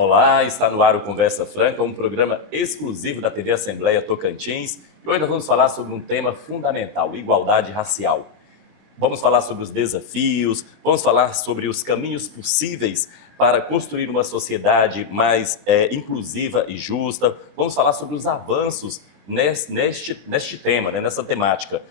Olá, está no ar o Conversa Franca, um programa exclusivo da TV Assembleia Tocantins. E hoje nós vamos falar sobre um tema fundamental, igualdade racial. Vamos falar sobre os desafios, vamos falar sobre os caminhos possíveis para construir uma sociedade mais inclusiva e justa. Vamos falar sobre os avanços neste tema, nessa temática.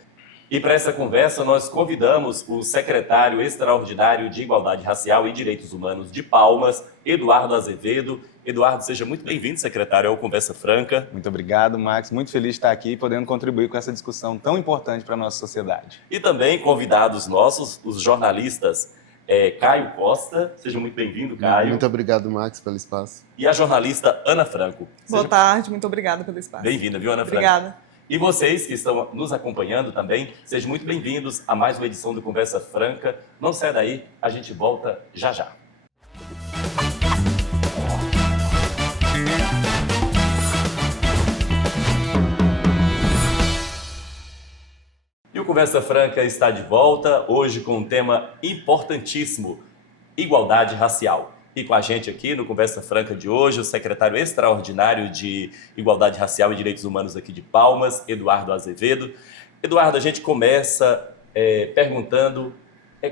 E para essa conversa nós convidamos o secretário extraordinário de Igualdade Racial e Direitos Humanos de Palmas, Eduardo Azevedo. Eduardo, seja muito bem-vindo, secretário, ao Conversa Franca. Muito obrigado, Max. Muito feliz de estar aqui podendo contribuir com essa discussão tão importante para a nossa sociedade. E também convidados nossos, os jornalistas Caio Costa. Seja muito bem-vindo, Caio. Muito obrigado, Max, pelo espaço. E a jornalista Ana Franco. Boa tarde, muito obrigada pelo espaço. Bem-vinda, viu, Ana Franco? Obrigada. E vocês que estão nos acompanhando também, sejam muito bem-vindos a mais uma edição do Conversa Franca. Não saia daí, a gente volta já já. E o Conversa Franca está de volta, hoje com um tema importantíssimo, igualdade racial. E com a gente aqui no Conversa Franca de hoje, o secretário extraordinário de Igualdade Racial e Direitos Humanos aqui de Palmas, Eduardo Azevedo. Eduardo, a gente começa perguntando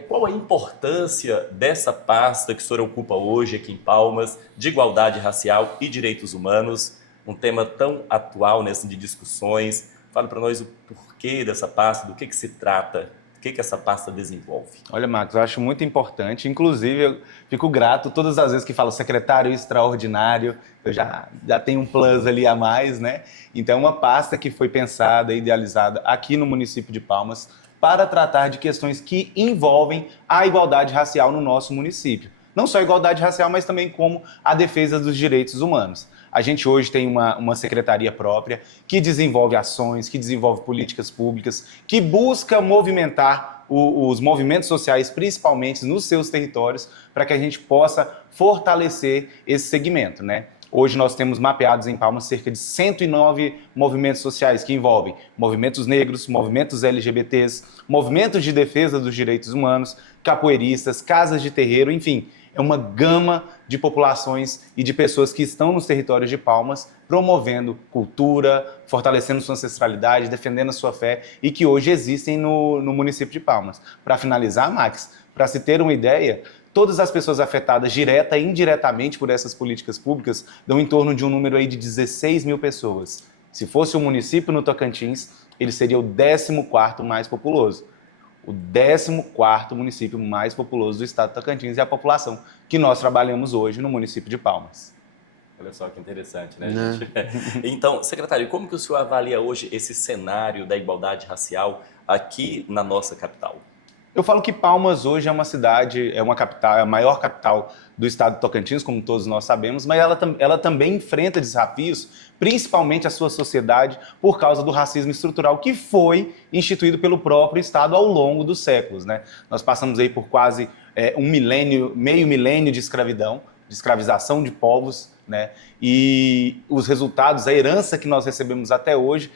qual a importância dessa pasta que o senhor ocupa hoje aqui em Palmas, de Igualdade Racial e Direitos Humanos, um tema tão atual de discussões. Fala para nós o porquê dessa pasta, do que se trata. O que essa pasta desenvolve? Olha, Marcos, eu acho muito importante. Inclusive, eu fico grato todas as vezes que falo secretário extraordinário, eu já tenho um plus ali a mais, né? Então, é uma pasta que foi pensada e idealizada aqui no município de Palmas para tratar de questões que envolvem a igualdade racial no nosso município. Não só a igualdade racial, mas também como a defesa dos direitos humanos. A gente hoje tem uma secretaria própria que desenvolve ações, que desenvolve políticas públicas, que busca movimentar os movimentos sociais, principalmente nos seus territórios, para que a gente possa fortalecer esse segmento, né? Hoje nós temos mapeados em Palmas cerca de 109 movimentos sociais que envolvem movimentos negros, movimentos LGBTs, movimentos de defesa dos direitos humanos, capoeiristas, casas de terreiro, enfim. É uma gama de populações e de pessoas que estão nos territórios de Palmas promovendo cultura, fortalecendo sua ancestralidade, defendendo a sua fé e que hoje existem no município de Palmas. Para finalizar, Max, para se ter uma ideia, todas as pessoas afetadas direta e indiretamente por essas políticas públicas dão em torno de um número aí de 16 mil pessoas. Se fosse um município no Tocantins, ele seria o 14º mais populoso. O 14º município mais populoso do estado do Tocantins e a população que nós trabalhamos hoje no município de Palmas. Olha só que interessante, né, gente? Então, secretário, como que o senhor avalia hoje esse cenário da igualdade racial aqui na nossa capital? Eu falo que Palmas hoje é uma cidade, é uma capital, é a maior capital do estado do Tocantins, como todos nós sabemos, mas ela também enfrenta desafios, principalmente a sua sociedade, por causa do racismo estrutural que foi instituído pelo próprio estado ao longo dos séculos, né? Nós passamos aí por quase meio milênio de escravidão, de escravização de povos, né? E os resultados, a herança que nós recebemos até hoje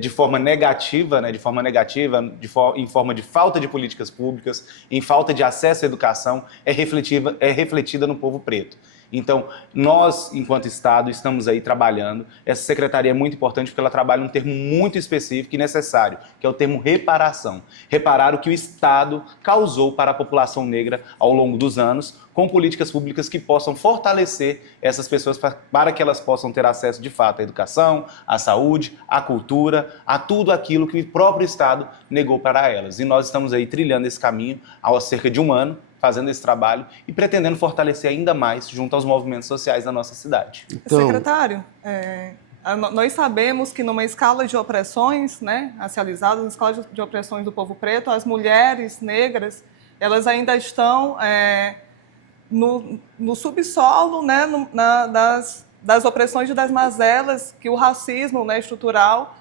de forma negativa, né, em forma de falta de políticas públicas, em falta de acesso à educação, é refletida no povo preto. Então, nós, enquanto Estado, estamos aí trabalhando. Essa secretaria é muito importante porque ela trabalha um termo muito específico e necessário, que é o termo reparação. Reparar o que o Estado causou para a população negra ao longo dos anos, com políticas públicas que possam fortalecer essas pessoas para que elas possam ter acesso, de fato, à educação, à saúde, à cultura, a tudo aquilo que o próprio Estado negou para elas. E nós estamos aí trilhando esse caminho há cerca de um ano, fazendo esse trabalho e pretendendo fortalecer ainda mais junto aos movimentos sociais da nossa cidade. Então, secretário, nós sabemos que numa escala de opressões, né, racializadas, na escala de opressões do povo preto, as mulheres negras, elas ainda estão no subsolo, né, das opressões e das mazelas que o racismo, né, estrutural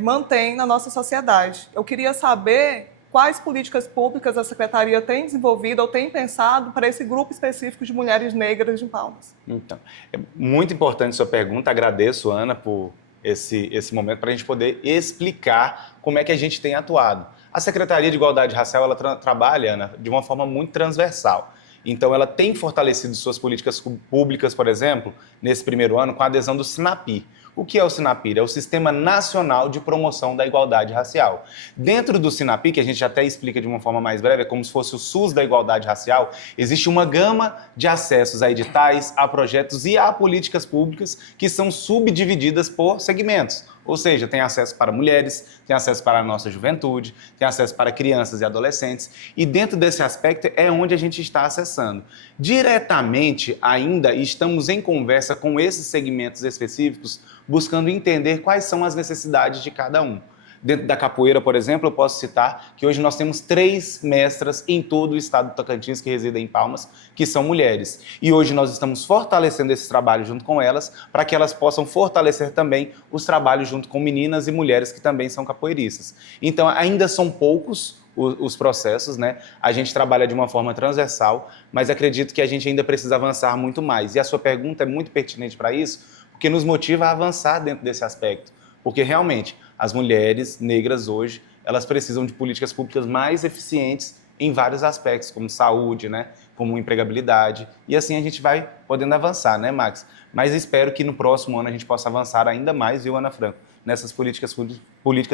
mantém na nossa sociedade. Eu queria saber quais políticas públicas a Secretaria tem desenvolvido ou tem pensado para esse grupo específico de mulheres negras de Palmas? Então, é muito importante sua pergunta. Agradeço, Ana, por esse momento para a gente poder explicar como é que a gente tem atuado. A Secretaria de Igualdade Racial ela trabalha, Ana, de uma forma muito transversal. Então, ela tem fortalecido suas políticas públicas, por exemplo, nesse primeiro ano, com a adesão do SINAPI. O que é o SINAPI? É o Sistema Nacional de Promoção da Igualdade Racial. Dentro do SINAPI, que a gente até explica de uma forma mais breve, é como se fosse o SUS da igualdade racial, existe uma gama de acessos a editais, a projetos e a políticas públicas que são subdivididas por segmentos. Ou seja, tem acesso para mulheres, tem acesso para a nossa juventude, tem acesso para crianças e adolescentes. E dentro desse aspecto é onde a gente está acessando. Diretamente, ainda estamos em conversa com esses segmentos específicos, buscando entender quais são as necessidades de cada um. Dentro da capoeira, por exemplo, eu posso citar que hoje nós temos 3 mestras em todo o estado do Tocantins que residem em Palmas, que são mulheres. E hoje nós estamos fortalecendo esse trabalho junto com elas, para que elas possam fortalecer também os trabalhos junto com meninas e mulheres que também são capoeiristas. Então, ainda são poucos os processos, né? A gente trabalha de uma forma transversal, mas acredito que a gente ainda precisa avançar muito mais. E a sua pergunta é muito pertinente para isso, porque nos motiva a avançar dentro desse aspecto. Porque realmente as mulheres negras hoje, elas precisam de políticas públicas mais eficientes em vários aspectos, como saúde, né? Como empregabilidade. E assim a gente vai podendo avançar, né, Max? Mas espero que no próximo ano a gente possa avançar ainda mais, viu, Ana Franco? Nessas políticas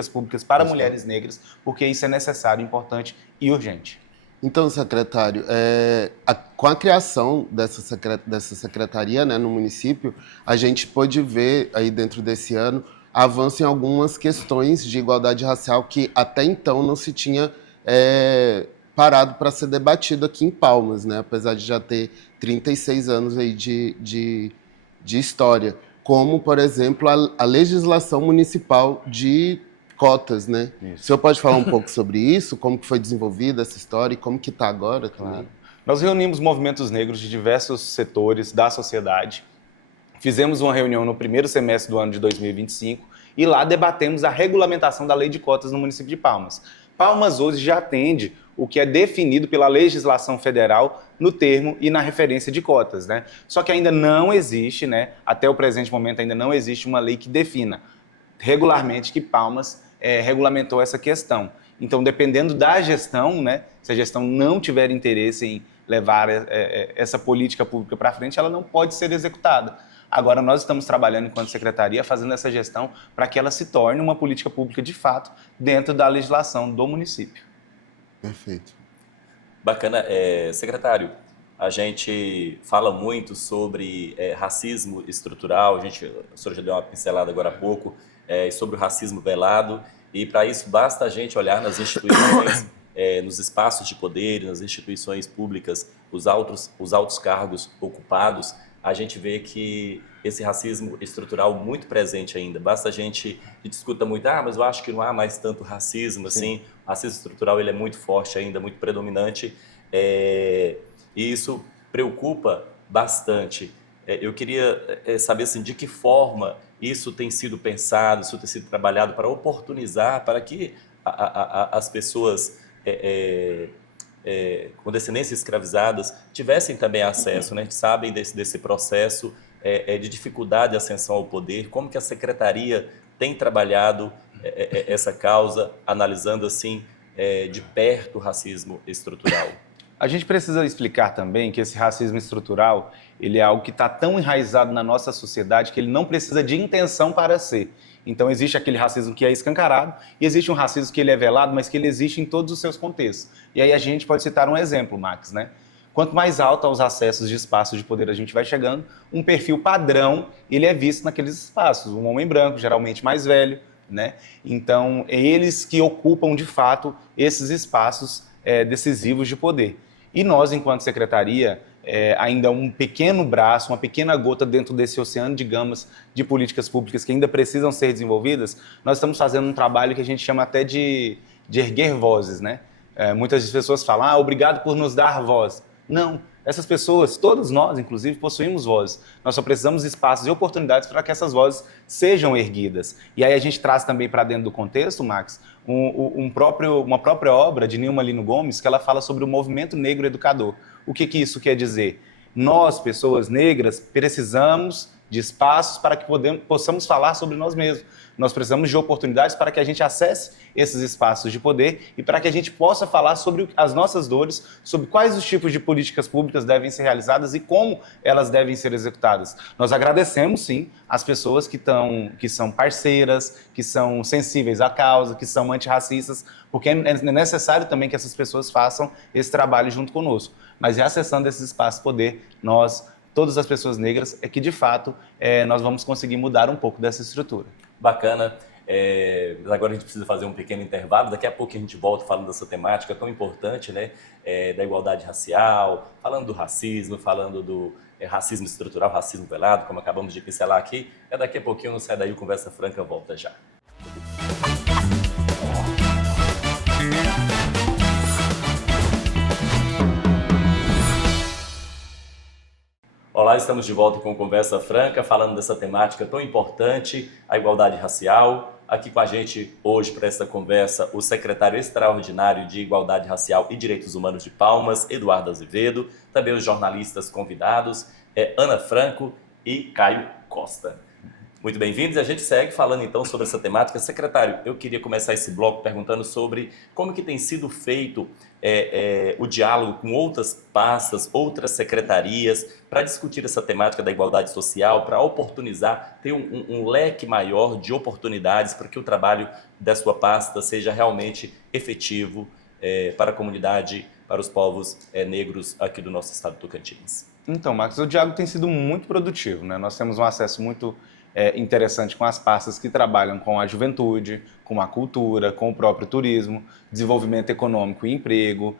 públicas para mulheres negras, porque isso é necessário, importante e urgente. Então, secretário, com a criação dessa secretaria, né, no município, a gente pôde ver aí dentro desse ano avanço em algumas questões de igualdade racial que até então não se tinha parado para ser debatido aqui em Palmas, né, apesar de já ter 36 anos aí de história, como, por exemplo, a legislação municipal de cotas, né? Isso. O senhor pode falar um pouco sobre isso, como que foi desenvolvida essa história e como que está agora também? Claro. Nós reunimos movimentos negros de diversos setores da sociedade, fizemos uma reunião no primeiro semestre do ano de 2025 e lá debatemos a regulamentação da lei de cotas no município de Palmas. Palmas hoje já atende o que é definido pela legislação federal no termo e na referência de cotas, né? Só que ainda não existe, né? Até o presente momento ainda não existe uma lei que defina regularmente que Palmas regulamentou essa questão. Então, dependendo da gestão, né? Se a gestão não tiver interesse em levar essa política pública para frente, ela não pode ser executada. Agora, nós estamos trabalhando enquanto secretaria, fazendo essa gestão para que ela se torne uma política pública de fato dentro da legislação do município. Perfeito. Bacana. Secretário, a gente fala muito sobre racismo estrutural, o senhor já deu uma pincelada agora há pouco, sobre o racismo velado, e para isso basta a gente olhar nas instituições, nos espaços de poder, nas instituições públicas, os altos cargos ocupados, a gente vê que esse racismo estrutural muito presente ainda. Basta a gente que discuta muito, mas eu acho que não há mais tanto racismo, assim. O racismo estrutural ele é muito forte ainda, muito predominante, e isso preocupa bastante. Eu queria saber assim, de que forma isso tem sido pensado, isso tem sido trabalhado para oportunizar, para que as pessoas com descendências escravizadas tivessem também acesso, né? Sabem desse processo de dificuldade de ascensão ao poder, como que a secretaria tem trabalhado essa causa, analisando assim de perto o racismo estrutural. A gente precisa explicar também que esse racismo estrutural, ele é algo que está tão enraizado na nossa sociedade que ele não precisa de intenção para ser. Então existe aquele racismo que é escancarado e existe um racismo que ele é velado, mas que ele existe em todos os seus contextos. E aí a gente pode citar um exemplo, Max, né? Quanto mais alto os acessos de espaços de poder a gente vai chegando, um perfil padrão ele é visto naqueles espaços. Um homem branco, geralmente mais velho, né? Então é eles que ocupam de fato esses espaços decisivos de poder. E nós, enquanto secretaria, ainda um pequeno braço, uma pequena gota dentro desse oceano de gamas de políticas públicas que ainda precisam ser desenvolvidas, nós estamos fazendo um trabalho que a gente chama até de erguer vozes, né? Muitas pessoas falam, obrigado por nos dar voz. Não, essas pessoas, todos nós, inclusive, possuímos vozes. Nós só precisamos de espaços e oportunidades para que essas vozes sejam erguidas. E aí a gente traz também para dentro do contexto, Max, uma própria obra de Nilma Lino Gomes, que ela fala sobre o movimento negro educador. O que isso quer dizer? Nós, pessoas negras, precisamos de espaços para que possamos falar sobre nós mesmos. Nós precisamos de oportunidades para que a gente acesse esses espaços de poder e para que a gente possa falar sobre as nossas dores, sobre quais os tipos de políticas públicas devem ser realizadas e como elas devem ser executadas. Nós agradecemos, sim, as pessoas que são parceiras, que são sensíveis à causa, que são antirracistas, porque é necessário também que essas pessoas façam esse trabalho junto conosco. Mas é acessando esses espaços de poder, todas as pessoas negras, é que de fato nós vamos conseguir mudar um pouco dessa estrutura. Bacana. Mas agora a gente precisa fazer um pequeno intervalo. Daqui a pouco a gente volta falando dessa temática tão importante, né? Da igualdade racial, falando do racismo, falando do racismo estrutural, racismo velado, como acabamos de pincelar aqui. Daqui a pouquinho, não sai daí, o Conversa Franca volta já. Olá, estamos de volta com Conversa Franca, falando dessa temática tão importante, a igualdade racial. Aqui com a gente hoje para essa conversa, o secretário extraordinário de Igualdade Racial e Direitos Humanos de Palmas, Eduardo Azevedo, também os jornalistas convidados, Ana Franco e Caio Costa. Muito bem-vindos. A gente segue falando então sobre essa temática. Secretário, eu queria começar esse bloco perguntando sobre como que tem sido feito o diálogo com outras pastas, outras secretarias, para discutir essa temática da igualdade social, para oportunizar, ter um leque maior de oportunidades para que o trabalho da sua pasta seja realmente efetivo para a comunidade, para os povos negros aqui do nosso estado do Tocantins. Então, Marcos, o diálogo tem sido muito produtivo, né? Nós temos um acesso muito interessante com as pastas que trabalham com a juventude, com a cultura, com o próprio turismo, desenvolvimento econômico e emprego,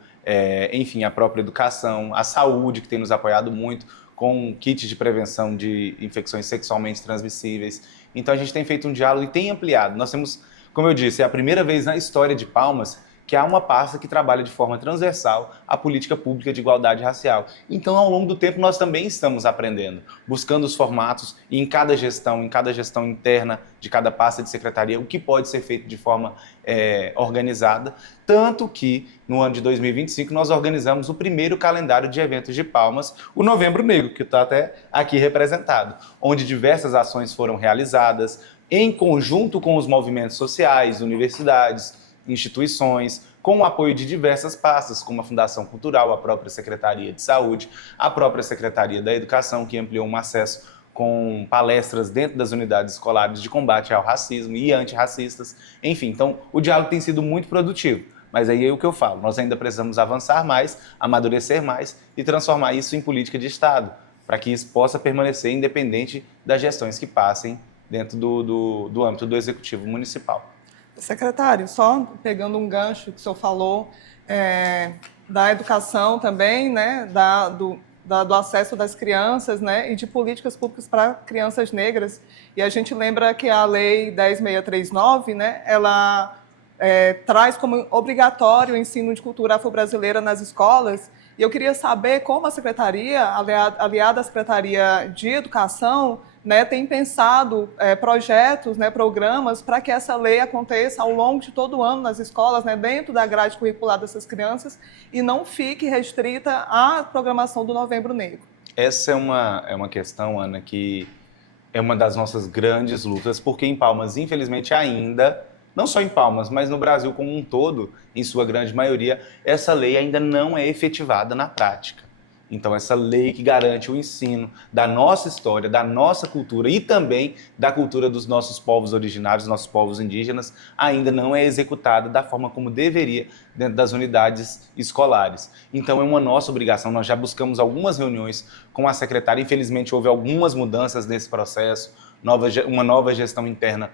enfim, a própria educação, a saúde, que tem nos apoiado muito, com kits de prevenção de infecções sexualmente transmissíveis. Então a gente tem feito um diálogo e tem ampliado. Nós temos, como eu disse, é a primeira vez na história de Palmas que há uma pasta que trabalha de forma transversal a política pública de igualdade racial. Então, ao longo do tempo, nós também estamos aprendendo, buscando os formatos e em cada gestão interna de cada pasta de secretaria, o que pode ser feito de forma organizada, tanto que, no ano de 2025, nós organizamos o primeiro calendário de eventos de Palmas, o Novembro Negro, que está até aqui representado, onde diversas ações foram realizadas, em conjunto com os movimentos sociais, universidades, instituições, com o apoio de diversas pastas, como a Fundação Cultural, a própria Secretaria de Saúde, a própria Secretaria da Educação, que ampliou um acesso com palestras dentro das unidades escolares de combate ao racismo e antirracistas. Enfim, então o diálogo tem sido muito produtivo. Mas aí é o que eu falo, nós ainda precisamos avançar mais, amadurecer mais e transformar isso em política de Estado, para que isso possa permanecer independente das gestões que passem dentro do âmbito do Executivo Municipal. Secretário, só pegando um gancho que o senhor falou da educação também, né, do acesso das crianças, né, e de políticas públicas para crianças negras. E a gente lembra que a Lei 10.639, né, ela traz como obrigatório o ensino de cultura afro-brasileira nas escolas. E eu queria saber como a Secretaria, aliada à Secretaria de Educação, né, tem pensado projetos, né, programas para que essa lei aconteça ao longo de todo o ano nas escolas, né, dentro da grade curricular dessas crianças e não fique restrita à programação do Novembro Negro. Essa é uma questão, Ana, que é uma das nossas grandes lutas, porque em Palmas, infelizmente, ainda, não só em Palmas, mas no Brasil como um todo, em sua grande maioria, essa lei ainda não é efetivada na prática. Então, essa lei que garante o ensino da nossa história, da nossa cultura e também da cultura dos nossos povos originários, nossos povos indígenas, ainda não é executada da forma como deveria dentro das unidades escolares. Então, é uma nossa obrigação. Nós já buscamos algumas reuniões com a secretária. Infelizmente, houve algumas mudanças nesse processo. Uma nova gestão interna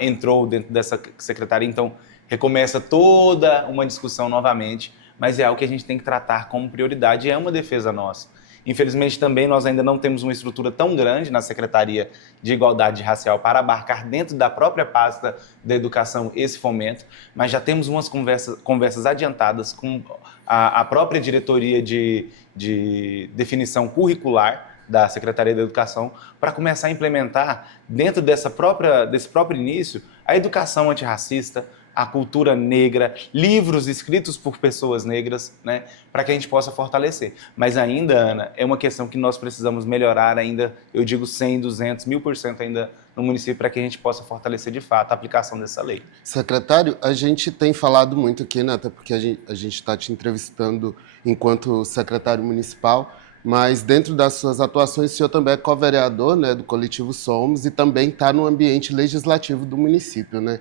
entrou dentro dessa secretaria. Então, recomeça toda uma discussão novamente. Mas é algo que a gente tem que tratar como prioridade e é uma defesa nossa. Infelizmente, também nós ainda não temos uma estrutura tão grande na Secretaria de Igualdade Racial para abarcar dentro da própria pasta da educação esse fomento, mas já temos umas conversas adiantadas com a própria diretoria de definição curricular da Secretaria da Educação para começar a implementar dentro desse próprio início a educação antirracista, a cultura negra, livros escritos por pessoas negras, né, para que a gente possa fortalecer. Mas ainda, Ana, é uma questão que nós precisamos melhorar ainda, eu digo 100, 200, 1000% ainda no município, para que a gente possa fortalecer de fato a aplicação dessa lei. Secretário, a gente tem falado muito aqui, né, até porque a gente está te entrevistando enquanto secretário municipal, mas dentro das suas atuações, o senhor também é co-vereador, né, do Coletivo Somos e também está no ambiente legislativo do município, né?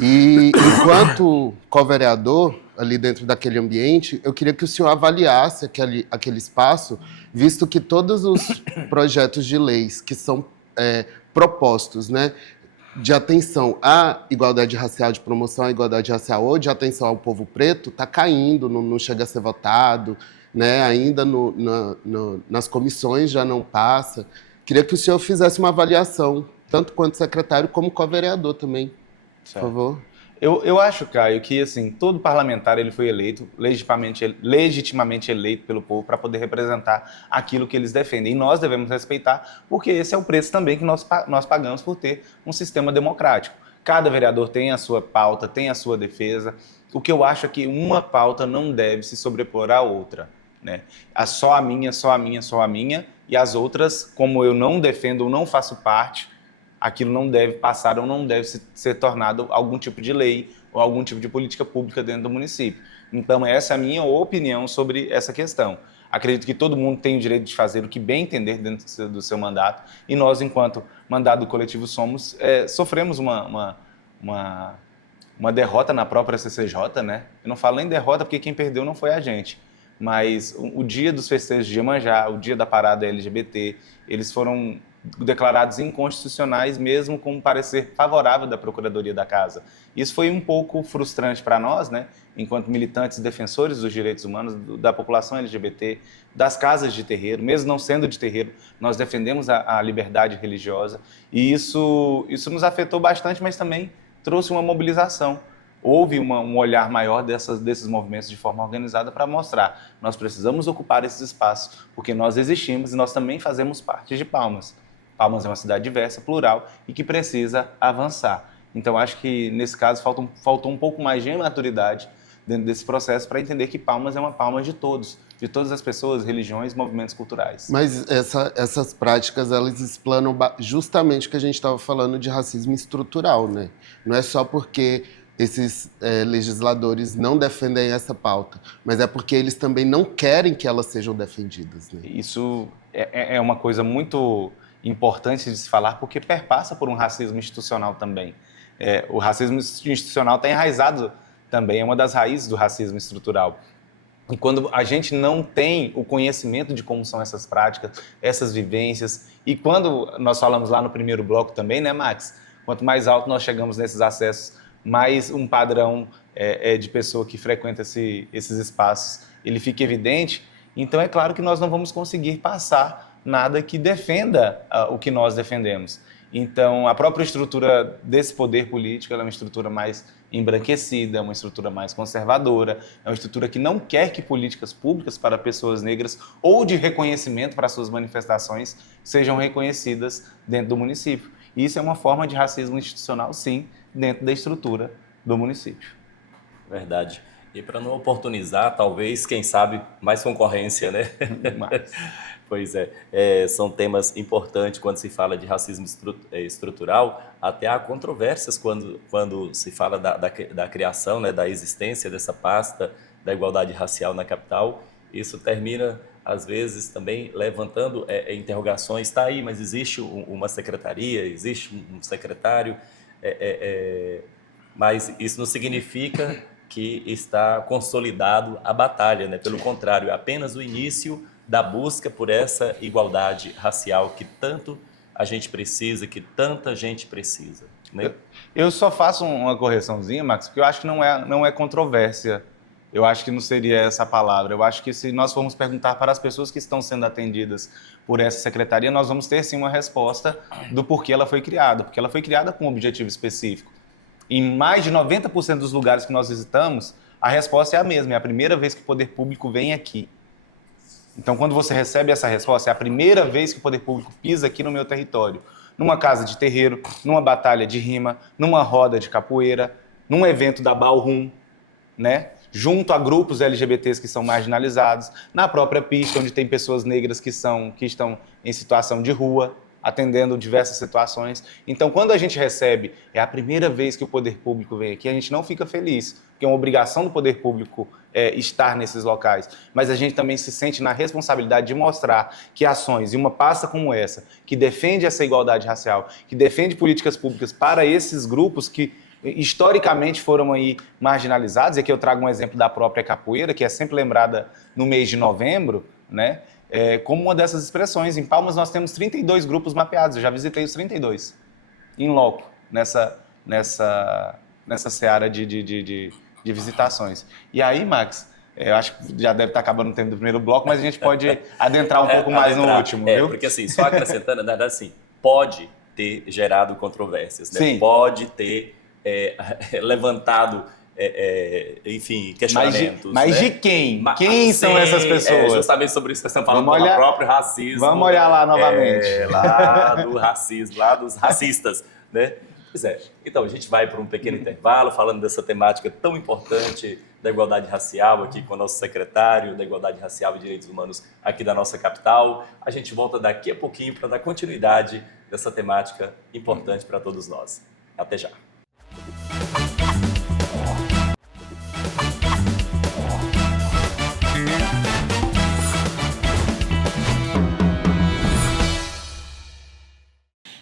E enquanto co-vereador, ali dentro daquele ambiente, eu queria que o senhor avaliasse aquele espaço, visto que todos os projetos de leis que são propostos, né, de atenção à igualdade racial, de promoção à igualdade racial ou de atenção ao povo preto, está caindo, não chega a ser votado, né, ainda nas comissões já não passa. Queria que o senhor fizesse uma avaliação, tanto quanto secretário como co-vereador também. Por favor. Eu acho, Caio, que assim, todo parlamentar ele foi eleito, legitimamente eleito pelo povo para poder representar aquilo que eles defendem. E nós devemos respeitar, porque esse é o preço também que nós pagamos por ter um sistema democrático. Cada vereador tem a sua pauta, tem a sua defesa. O que eu acho é que uma pauta não deve se sobrepor à outra, né? Só a minha, só a minha, só a minha, e as outras, como eu não defendo ou não faço parte, aquilo não deve passar ou não deve ser tornado algum tipo de lei ou algum tipo de política pública dentro do município. Então, essa é a minha opinião sobre essa questão. Acredito que todo mundo tem o direito de fazer o que bem entender dentro do seu mandato, e nós, enquanto mandato do Coletivo Somos, sofremos uma derrota na própria CCJ, né? Eu não falo nem derrota porque quem perdeu não foi a gente, mas o dia dos festejos de Iemanjá, o dia da parada LGBT, eles foram declarados inconstitucionais, mesmo com um parecer favorável da Procuradoria da Casa. Isso foi um pouco frustrante para nós, né, enquanto militantes e defensores dos direitos humanos, da população LGBT, das casas de terreiro, mesmo não sendo de terreiro, nós defendemos a liberdade religiosa, e isso nos afetou bastante, mas também trouxe uma mobilização. Houve um olhar maior desses movimentos de forma organizada para mostrar: nós precisamos ocupar esses espaços, porque nós existimos e nós também fazemos parte de Palmas. Palmas é uma cidade diversa, plural e que precisa avançar. Então, acho que, nesse caso, faltou um pouco mais de maturidade dentro desse processo para entender que Palmas é uma Palma de todos, de todas as pessoas, religiões, movimentos culturais. Mas essas práticas, elas explanam justamente o que a gente estava falando de racismo estrutural, né? Não é só porque esses legisladores não defendem essa pauta, mas é porque eles também não querem que elas sejam defendidas, né? Isso é uma coisa muito importante de se falar, porque perpassa por um racismo institucional também. O racismo institucional está enraizado também, é uma das raízes do racismo estrutural. E quando a gente não tem o conhecimento de como são essas práticas, essas vivências, e quando nós falamos lá no primeiro bloco também, né, Max? Quanto mais alto nós chegamos nesses acessos, mais um padrão de pessoa que frequenta esses espaços, ele fica evidente. Então, é claro que nós não vamos conseguir passar nada que defenda o que nós defendemos. Então, a própria estrutura desse poder político ela é uma estrutura mais embranquecida, uma estrutura mais conservadora, é uma estrutura que não quer que políticas públicas para pessoas negras ou de reconhecimento para suas manifestações sejam reconhecidas dentro do município. E isso é uma forma de racismo institucional, sim, dentro da estrutura do município. Verdade. E para não oportunizar, talvez, quem sabe, mais concorrência, né? Pois são temas importantes quando se fala de racismo estrutural, até há controvérsias quando se fala da criação, né, da existência dessa pasta da igualdade racial na capital. Isso termina, às vezes, também levantando interrogações. Está aí, mas existe uma secretaria, existe um secretário, mas isso não significa que está consolidado a batalha, né? Pelo contrário, é apenas o início da busca por essa igualdade racial que tanto a gente precisa, que tanta gente precisa, né? Eu só faço uma correçãozinha, Max, porque eu acho que não é controvérsia. Eu acho que não seria essa a palavra. Eu acho que se nós formos perguntar para as pessoas que estão sendo atendidas por essa secretaria, nós vamos ter sim uma resposta do porquê ela foi criada, porque ela foi criada com um objetivo específico. Em mais de 90% dos lugares que nós visitamos, a resposta é a mesma, é a primeira vez que o poder público vem aqui. Então, quando você recebe essa resposta, é a primeira vez que o poder público pisa aqui no meu território, numa casa de terreiro, numa batalha de rima, numa roda de capoeira. num evento da Ballroom, né? Junto a grupos LGBTs que são marginalizados, na própria pista, onde tem pessoas negras que estão em situação de rua, atendendo diversas situações. Então, quando a gente recebe, é a primeira vez que o poder público vem aqui, a gente não fica feliz, porque é uma obrigação do poder público estar nesses locais, mas a gente também se sente na responsabilidade de mostrar que ações, e uma pasta como essa, que defende essa igualdade racial, que defende políticas públicas para esses grupos que historicamente foram aí marginalizados, e aqui eu trago um exemplo da própria capoeira, que é sempre lembrada no mês de novembro, né? Como uma dessas expressões. Em Palmas nós temos 32 grupos mapeados, eu já visitei os 32, em loco, nessa seara de visitações. E aí, Max, eu acho que já deve estar acabando o tempo do primeiro bloco, mas a gente pode adentrar um pouco mais no último, viu? Porque assim, só acrescentando, na verdade, assim, pode ter gerado controvérsias, né? Sim. Pode ter levantado, enfim, questionamentos. Mas né? de quem? Quem são essas pessoas? Justamente sobre isso que você está falando, Vamos olhar, do próprio racismo. Vamos olhar lá novamente. Lá do racismo, lá dos racistas, né? Pois é. Então, a gente vai para um pequeno intervalo, falando dessa temática tão importante da igualdade racial aqui com o nosso secretário da Igualdade Racial e Direitos Humanos aqui da nossa capital. A gente volta daqui a pouquinho para dar continuidade dessa temática importante para todos nós. Até já.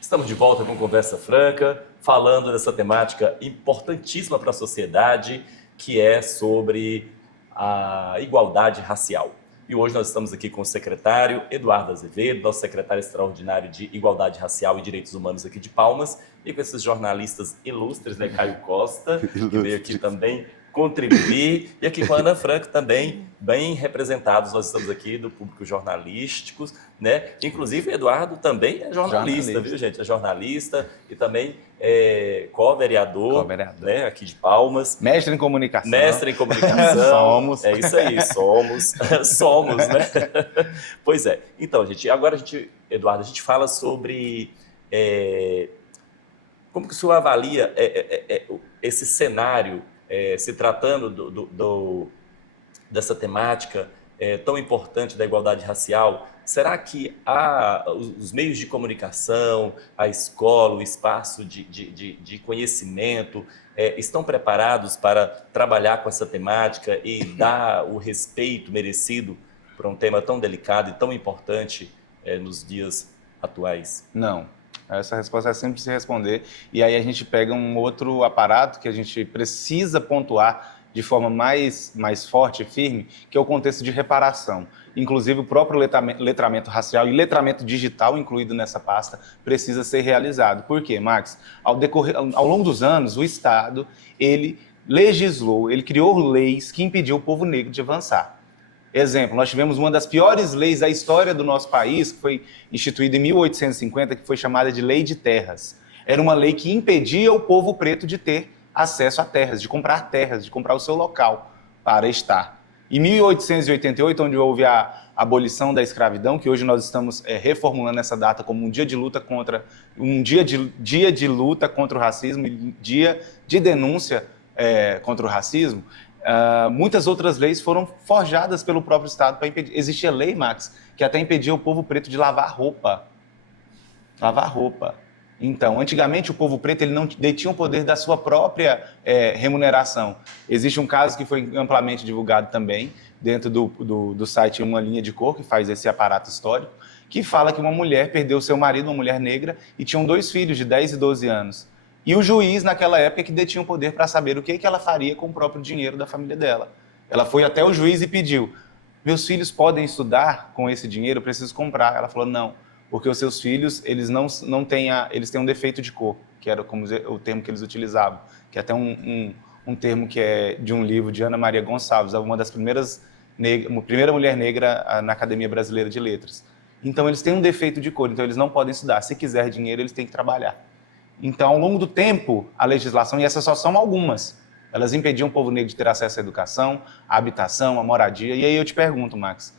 Estamos de volta com Conversa Franca, falando dessa temática importantíssima para a sociedade, que é sobre a igualdade racial. E hoje nós estamos aqui com o secretário Eduardo Azevedo, nosso secretário extraordinário de Igualdade Racial e Direitos Humanos aqui de Palmas, e com esses jornalistas ilustres, né, Caio Costa, que veio aqui também contribuir, e aqui com a Ana Franco também, bem representados. Nós estamos aqui do público jornalístico, né? Inclusive, Eduardo também é jornalista, viu, gente? É jornalista e também co-vereador, né, aqui de Palmas. Mestre em comunicação. Mestre em comunicação. Somos. É isso aí, somos. Somos, né? Pois é. Então, agora Eduardo, a gente fala sobre como que o senhor avalia esse cenário, se tratando dessa temática tão importante da igualdade racial. Será que os meios de comunicação, a escola, o espaço de conhecimento estão preparados para trabalhar com essa temática e dar o respeito merecido para um tema tão delicado e tão importante nos dias atuais? Não. Essa resposta é sempre se responder. E aí a gente pega um outro aparato que a gente precisa pontuar de forma mais forte e firme, que é o contexto de reparação. Inclusive, o próprio letramento racial e letramento digital incluído nessa pasta precisa ser realizado. Por quê, Max? Ao longo dos anos, o Estado, ele legislou, ele criou leis que impediu o povo negro de avançar. Exemplo, nós tivemos uma das piores leis da história do nosso país, que foi instituída em 1850, que foi chamada de Lei de Terras. Era uma lei que impedia o povo preto de ter acesso a terras, de comprar o seu local para estar. Em 1888, onde houve a abolição da escravidão, que hoje nós estamos reformulando essa data como um dia de luta contra o racismo e dia de denúncia contra o racismo, muitas outras leis foram forjadas pelo próprio Estado para impedir. Existia lei, Max, que até impedia o povo preto de lavar roupa. Lavar roupa. Então, antigamente o povo preto ele não detinha o poder da sua própria remuneração. Existe um caso que foi amplamente divulgado também, dentro do site Uma Linha de Cor, que faz esse aparato histórico, que fala que uma mulher perdeu seu marido, uma mulher negra, e tinham 2 filhos de 10 e 12 anos. E o juiz, naquela época, que detinha o poder para saber o que ela faria com o próprio dinheiro da família dela. Ela foi até o juiz e pediu: meus filhos podem estudar com esse dinheiro, eu preciso comprar. Ela falou: não, porque os seus filhos, eles não têm eles têm um defeito de cor, que era como o termo que eles utilizavam, que é até um termo que é de um livro de Ana Maria Gonçalves, uma das primeira mulher negra na Academia Brasileira de Letras. Então, eles têm um defeito de cor, então eles não podem estudar. Se quiser dinheiro, eles têm que trabalhar. Então, ao longo do tempo, a legislação, e essas só são algumas, elas impediam o povo negro de ter acesso à educação, à habitação, à moradia. E aí eu te pergunto, Max,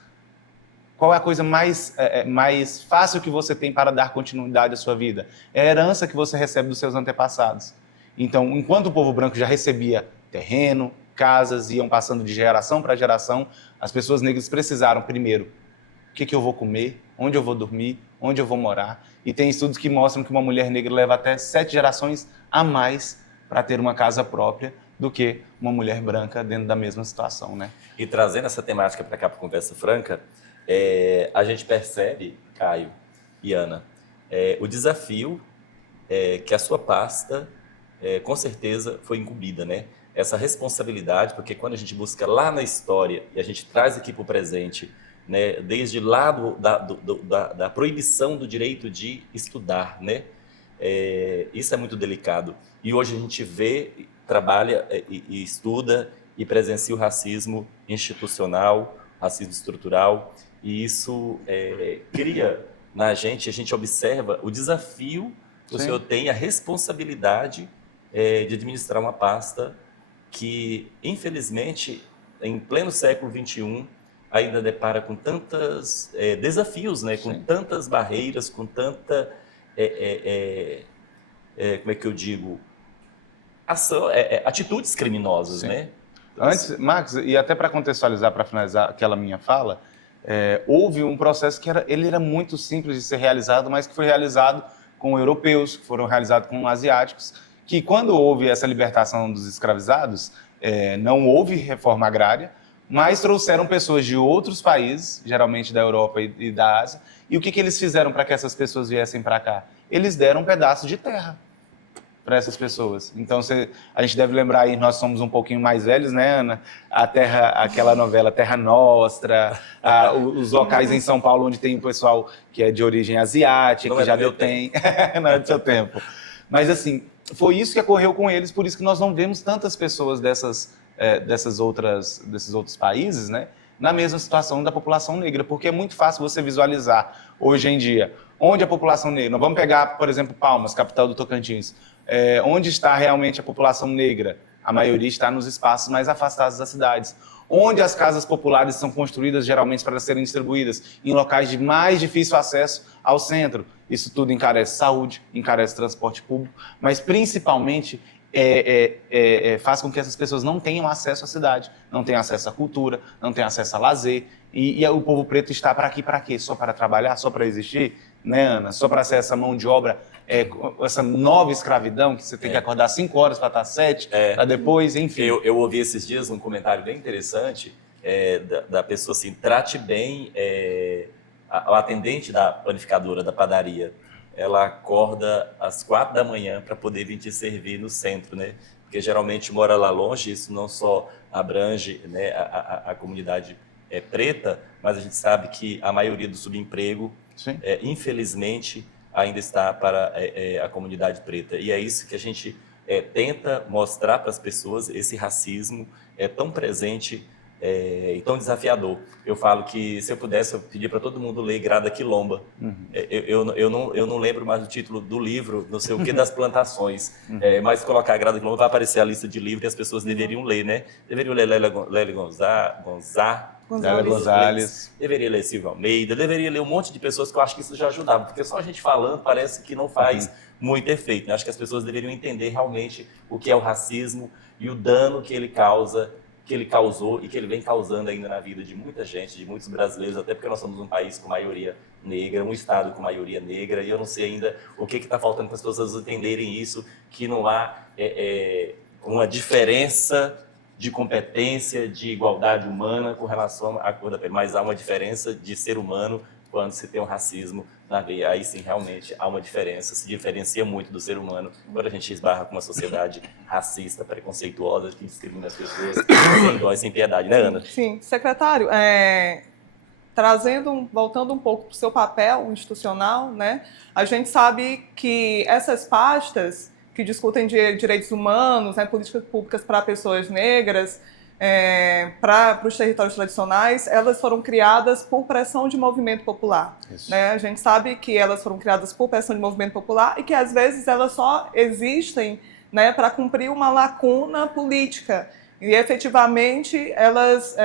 qual é a coisa mais fácil que você tem para dar continuidade à sua vida? É a herança que você recebe dos seus antepassados. Então, enquanto o povo branco já recebia terreno, casas, iam passando de geração para geração, as pessoas negras precisaram, primeiro, o que eu vou comer, onde eu vou dormir, onde eu vou morar. E tem estudos que mostram que uma mulher negra leva até 7 gerações a mais para ter uma casa própria do que uma mulher branca dentro da mesma situação, né? E trazendo essa temática para cá para Conversa Franca, a gente percebe, Caio e Ana, o desafio que a sua pasta, com certeza, foi incumbida, né? Essa responsabilidade, porque quando a gente busca lá na história e a gente traz aqui para o presente, né, desde lá da proibição do direito de estudar, né? Isso é muito delicado. E hoje a gente vê, trabalha e estuda e presencia o racismo institucional, racismo estrutural, e isso cria na gente, a gente observa o desafio que o senhor tem, a responsabilidade de administrar uma pasta que, infelizmente, em pleno século XXI, ainda depara com tantos desafios, né? Com tantas barreiras, com tanta, como é que eu digo, atitudes criminosas, né? Antes, Max, e até para contextualizar, para finalizar aquela minha fala, houve um processo que ele era muito simples de ser realizado, mas que foi realizado com europeus, que foram realizados com asiáticos, que quando houve essa libertação dos escravizados, não houve reforma agrária, mas trouxeram pessoas de outros países, geralmente da Europa e da Ásia, e o que eles fizeram para que essas pessoas viessem para cá? Eles deram um pedaço de terra para essas pessoas. Então, a gente deve lembrar aí, nós somos um pouquinho mais velhos, né, Ana? A Terra, aquela novela Terra Nostra, os locais em São Paulo onde tem o pessoal que é de origem asiática, que já detém, não é do seu tempo. Mas, assim, foi isso que ocorreu com eles, por isso que nós não vemos tantas pessoas desses outros países, né, na mesma situação da população negra, porque é muito fácil você visualizar, hoje em dia, onde a população negra... Vamos pegar, por exemplo, Palmas, capital do Tocantins. Onde está realmente a população negra? A maioria está nos espaços mais afastados das cidades. Onde as casas populares são construídas geralmente para serem distribuídas? Em locais de mais difícil acesso ao centro. Isso tudo encarece saúde, encarece transporte público, mas principalmente faz com que essas pessoas não tenham acesso à cidade, não tenham acesso à cultura, não tenham acesso a lazer. E o povo preto está para aqui para quê? Só para trabalhar? Só para existir? Né, Ana? Só para ser essa mão de obra, essa nova escravidão, que você tem que acordar 5 horas para estar 7, para depois, enfim. Eu ouvi esses dias um comentário bem interessante da pessoa assim, trate bem o atendente da panificadora, da padaria. Ela acorda às 4 da manhã para poder vir te servir no centro, né? Porque geralmente mora lá longe, isso não só abrange, né, a comunidade preta, mas a gente sabe que a maioria do subemprego, infelizmente, ainda está para a comunidade preta. E é isso que a gente tenta mostrar para as pessoas, esse racismo tão presente e tão desafiador. Eu falo que, se eu pudesse, eu pedir para todo mundo ler Grada Quilomba. Eu não lembro mais o título do livro, não sei o que, das plantações, mas colocar Grada Quilomba vai aparecer a lista de livros e as pessoas deveriam ler, né? Deveriam ler Lélia Gonzalez, deveria ler Silvio Almeida, deveria ler um monte de pessoas que eu acho que isso já ajudava, porque só a gente falando parece que não faz muito efeito, né? Acho que as pessoas deveriam entender realmente o que é o racismo e o dano que ele causa, que ele causou e que ele vem causando ainda na vida de muita gente, de muitos brasileiros, até porque nós somos um país com maioria negra, um estado com maioria negra, e eu não sei ainda o que está faltando para as pessoas entenderem isso, que não há uma diferença de competência, de igualdade humana com relação à cor da pele, mas há uma diferença de ser humano quando se tem um racismo na veia. Aí sim, realmente, há uma diferença, se diferencia muito do ser humano quando a gente esbarra com uma sociedade racista, preconceituosa, que discrimina as pessoas sem dó e sem piedade, né, Ana? Sim, secretário, voltando um pouco para o seu papel institucional, né, a gente sabe que essas pastas que discutem direitos humanos, né, políticas públicas para pessoas negras, para os territórios tradicionais, elas foram criadas por pressão de movimento popular. Né? A gente sabe que elas foram criadas por pressão de movimento popular e que, às vezes, elas só existem, né, para cumprir uma lacuna política. E, efetivamente, elas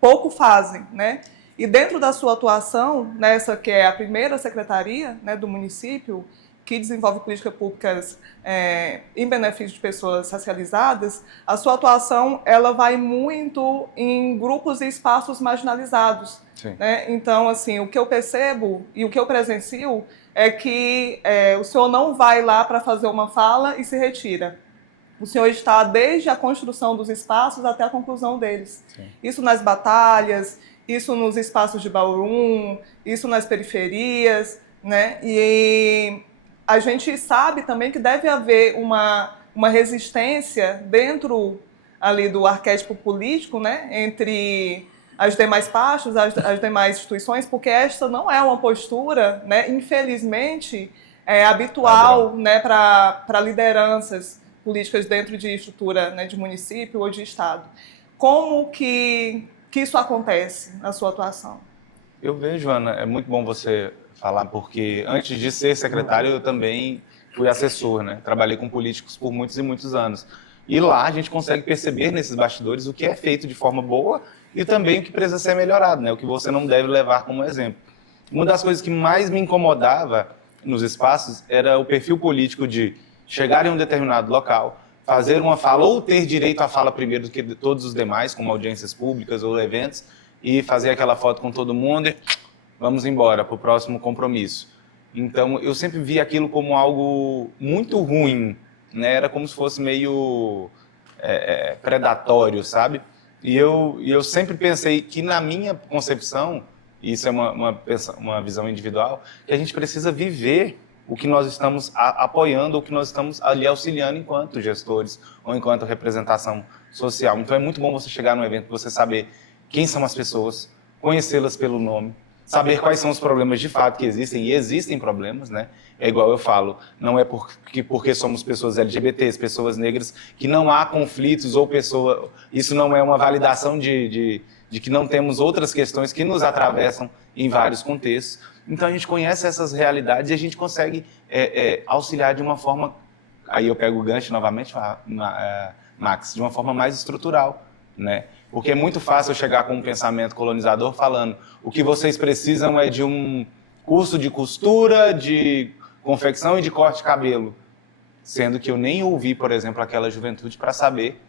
pouco fazem. Né? E dentro da sua atuação, nessa que é a primeira secretaria, né, do município, que desenvolve políticas públicas em benefício de pessoas racializadas, a sua atuação ela vai muito em grupos e espaços marginalizados. Né? Então, assim, o que eu percebo e o que eu presencio é que o senhor não vai lá para fazer uma fala e se retira. O senhor está desde a construção dos espaços até a conclusão deles. Sim. Isso nas batalhas, isso nos espaços de ballroom, isso nas periferias, né? E a gente sabe também que deve haver uma resistência dentro ali do arquétipo político, né? Entre as demais pastas, as demais instituições, porque esta não é uma postura, né? Infelizmente, habitual, né? Para lideranças políticas dentro de estrutura, né, de município ou de estado. Como que isso acontece na sua atuação? Eu vejo, Ana, é muito bom você falar, porque antes de ser secretário eu também fui assessor, né? Trabalhei com políticos por muitos e muitos anos. E lá a gente consegue perceber nesses bastidores o que é feito de forma boa e também o que precisa ser melhorado, né? O que você não deve levar como exemplo. Uma das coisas que mais me incomodava nos espaços era o perfil político de chegar em um determinado local, fazer uma fala ou ter direito à fala primeiro do que todos os demais, como audiências públicas ou eventos, e fazer aquela foto com todo mundo e vamos embora para o próximo compromisso. Então, eu sempre vi aquilo como algo muito ruim, né? Era como se fosse meio predatório, sabe? E eu sempre pensei que, na minha concepção, e isso é uma visão individual, que a gente precisa viver o que nós estamos apoiando, o que nós estamos ali auxiliando enquanto gestores ou enquanto representação social. Então é muito bom você chegar num evento, você saber quem são as pessoas, conhecê-las pelo nome, saber quais são os problemas de fato que existem, e existem problemas, né? É igual eu falo, não é porque somos pessoas LGBTs, pessoas negras, que não há conflitos ou isso não é uma validação de que não temos outras questões que nos atravessam em vários contextos. Então a gente conhece essas realidades e a gente consegue auxiliar de uma forma, aí eu pego o gancho novamente, Max, de uma forma mais estrutural, né? Porque é muito fácil eu chegar com um pensamento colonizador falando o que vocês precisam é de um curso de costura, de confecção e de corte de cabelo, sendo que eu nem ouvi, por exemplo, aquela juventude para saber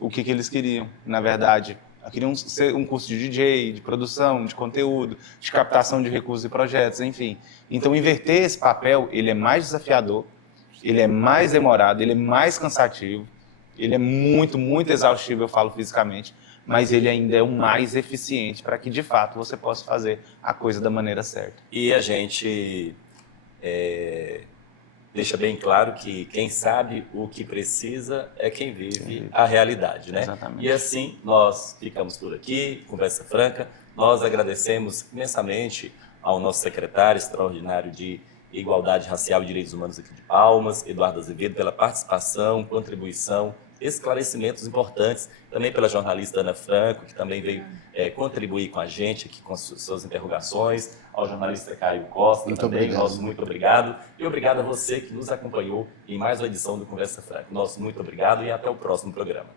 o que eles queriam, na verdade. Queriam um curso de DJ, de produção, de conteúdo, de captação de recursos e projetos, enfim. Então, inverter esse papel, ele é mais desafiador, ele é mais demorado, ele é mais cansativo, ele é muito, muito exaustivo, eu falo fisicamente, mas ele ainda é o mais eficiente para que, de fato, você possa fazer a coisa da maneira certa. E a gente deixa bem claro que quem sabe o que precisa é quem vive a realidade, né? Exatamente. E assim, nós ficamos por aqui, Conversa Franca. Nós agradecemos imensamente ao nosso secretário extraordinário de Igualdade Racial e Direitos Humanos aqui de Palmas, Eduardo Azevedo, pela participação, contribuição, esclarecimentos importantes, também pela jornalista Ana Franco, que também veio contribuir com a gente aqui com as suas interrogações, ao jornalista Caio Costa muito também, obrigado. Nosso muito obrigado, e obrigado a você que nos acompanhou em mais uma edição do Conversa Franca. Nosso muito obrigado e até o próximo programa.